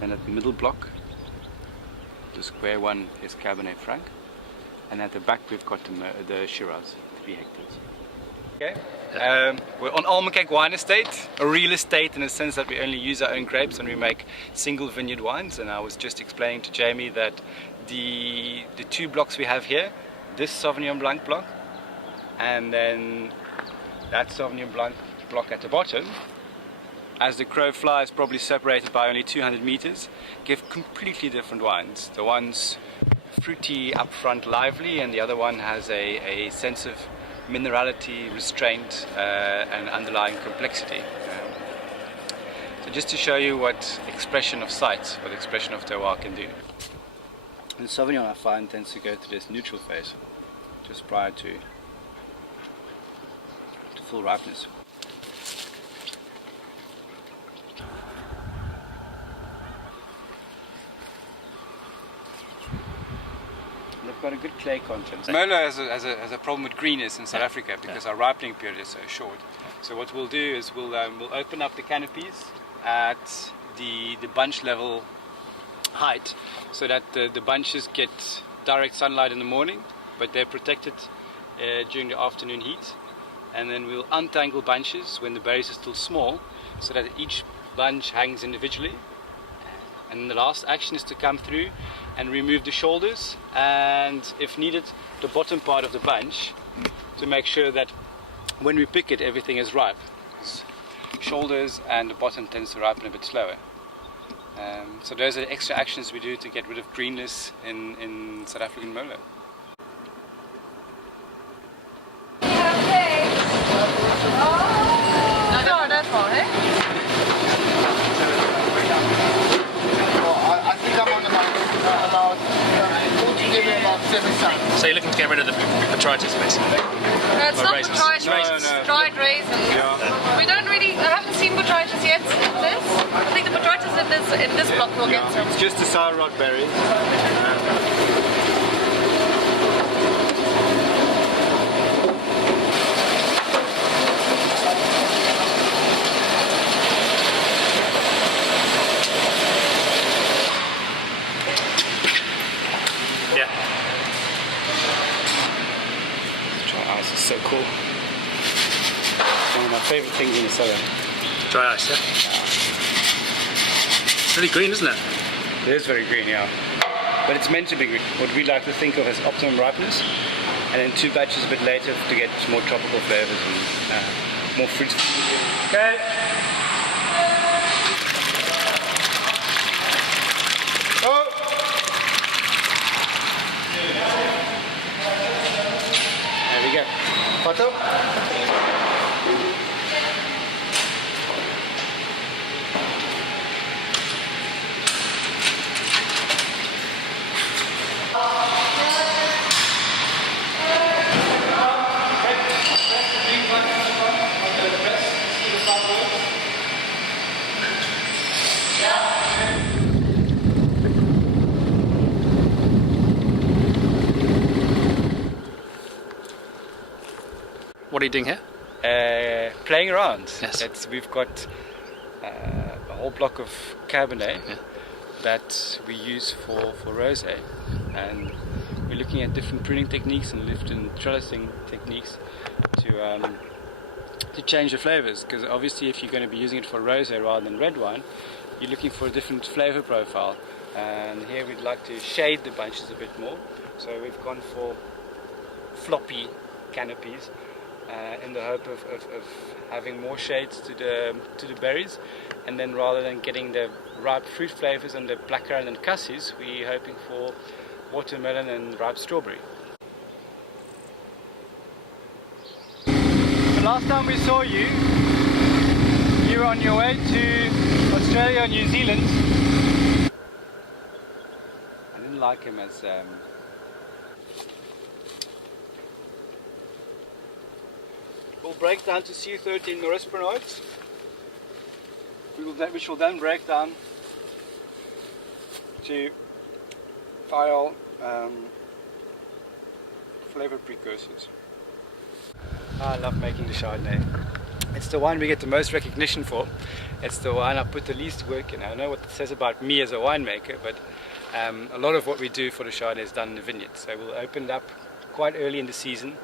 Then at the middle block, the square one is Cabernet Franc, and at the back we've got the Shiraz, 3 hectares. Okay, we're on Almenkerk Wine Estate, a real estate in the sense that we only use our own grapes and we make single vineyard wines. And I was just explaining to Jamie that the 2 blocks we have here, this Sauvignon Blanc block, and then that Sauvignon Blanc block at the bottom, as the crow flies, probably separated by only 200 meters, give completely different wines. The one's fruity, upfront, lively, and the other one has a sense of minerality, restraint, and underlying complexity. So just to show you what expression of sight, what expression of terroir can do. And Sauvignon, I find, tends to go through this neutral phase, just prior to full ripeness. They've got a good clay content. Merlot has a problem with greenness in South Africa because our ripening period is so short. So what we'll do is we'll open up the canopies at the bunch level height, so that the bunches get direct sunlight in the morning, but they're protected during the afternoon heat. And then we'll untangle bunches when the berries are still small, so that each bunch hangs individually. And the last action is to come through and remove the shoulders, and if needed, the bottom part of the bunch, to make sure that when we pick it, everything is ripe. Shoulders and the bottom tends to ripen a bit slower. So those are the extra actions we do to get rid of greenness in South African Merlot. So you're looking to get rid of the botrytis, basically? No, it's not raisins. botrytis, it's dried raisins. Yeah. We don't really, I haven't seen botrytis yet in this. I think the botrytis in this block will get some. It's just the sour rot berries. Ice is so cool. One of my favorite things in the cellar. Dry ice, yeah? It's really green, isn't it? It is very green, yeah. But it's meant to be green. What we like to think of as optimum ripeness, and then 2 batches a bit later to get more tropical flavors and more fruit. Okay. Oh. There we go. Photo. What are you doing here? Playing around. Yes. We've got a whole block of Cabernet that we use for rosé, and we're looking at different pruning techniques and different trellising techniques to change the flavors. Because obviously, if you're going to be using it for rosé rather than red wine, you're looking for a different flavor profile. And here we'd like to shade the bunches a bit more, so we've gone for floppy canopies. In the hope of having more shades to the berries, and then rather than getting the ripe fruit flavors and the blackcurrant and cassis, we're hoping for watermelon and ripe strawberry. The last time we saw you, you were on your way to Australia or New Zealand. I didn't like him as we'll break down to C13 Norespinoids, which will then break down to thiol flavor precursors. I love making the Chardonnay. It's the wine we get the most recognition for. It's the wine I put the least work in. I know what it says about me as a winemaker, but a lot of what we do for the Chardonnay is done in the vineyard. So we'll open it up quite early in the season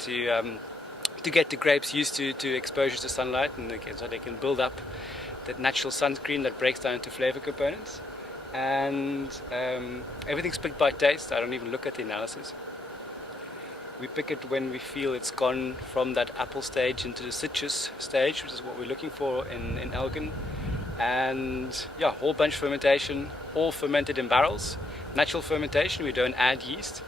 to get the grapes used to exposure to sunlight, and so they can build up that natural sunscreen that breaks down into flavor components. And everything's picked by taste. I don't even look at the analysis. We pick it when we feel it's gone from that apple stage into the citrus stage, which is what we're looking for in Elgin. And yeah, whole bunch fermentation, all fermented in barrels. Natural fermentation, we don't add yeast.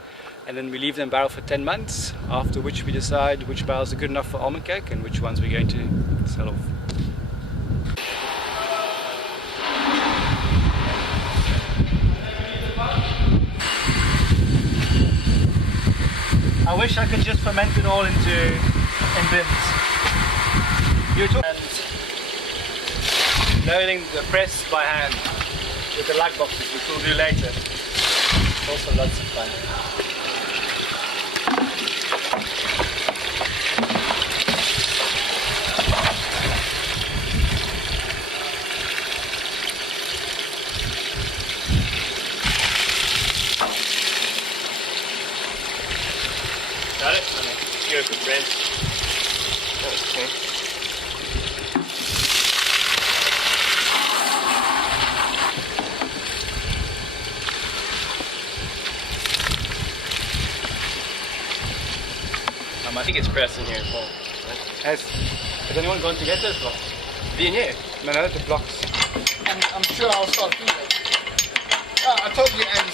And then we leave them in barrel for 10 months, after which we decide which barrels are good enough for Almenkerk and which ones we're going to sell off. I wish I could just ferment it all in bins. You're talking loading the press by hand with the lug boxes, which we'll do later. Also lots of fun. Got it? Okay. Here's the friends. Okay. I think it's pressed in here as well. Has anyone gone to get those blocks? Being here? No, the blocks. I'm sure I'll start doing it. I told you, and in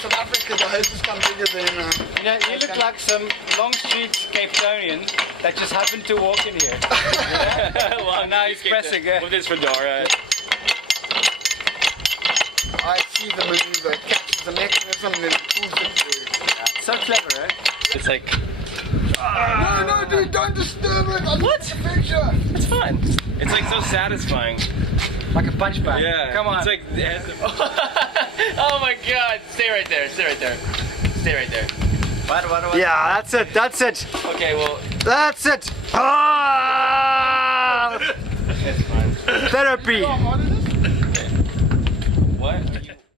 South Africa, the hoses come bigger than. You know, you look like some Long Street Cape Townian that just happened to walk in here. Well, now he's pressing it. With his fedora. I see the maneuver, catches the mechanism, and then pulls it through. So clever, eh? It's like. No, dude, don't disturb it. What? The picture. It's fun. It's like so satisfying. Like a punch bag. Yeah. Come on. It's like. Oh my god. Stay right there. Stay right there. Stay right there. What? Yeah, that's it. Okay, well. That's it. Ah! It's fine. Therapy.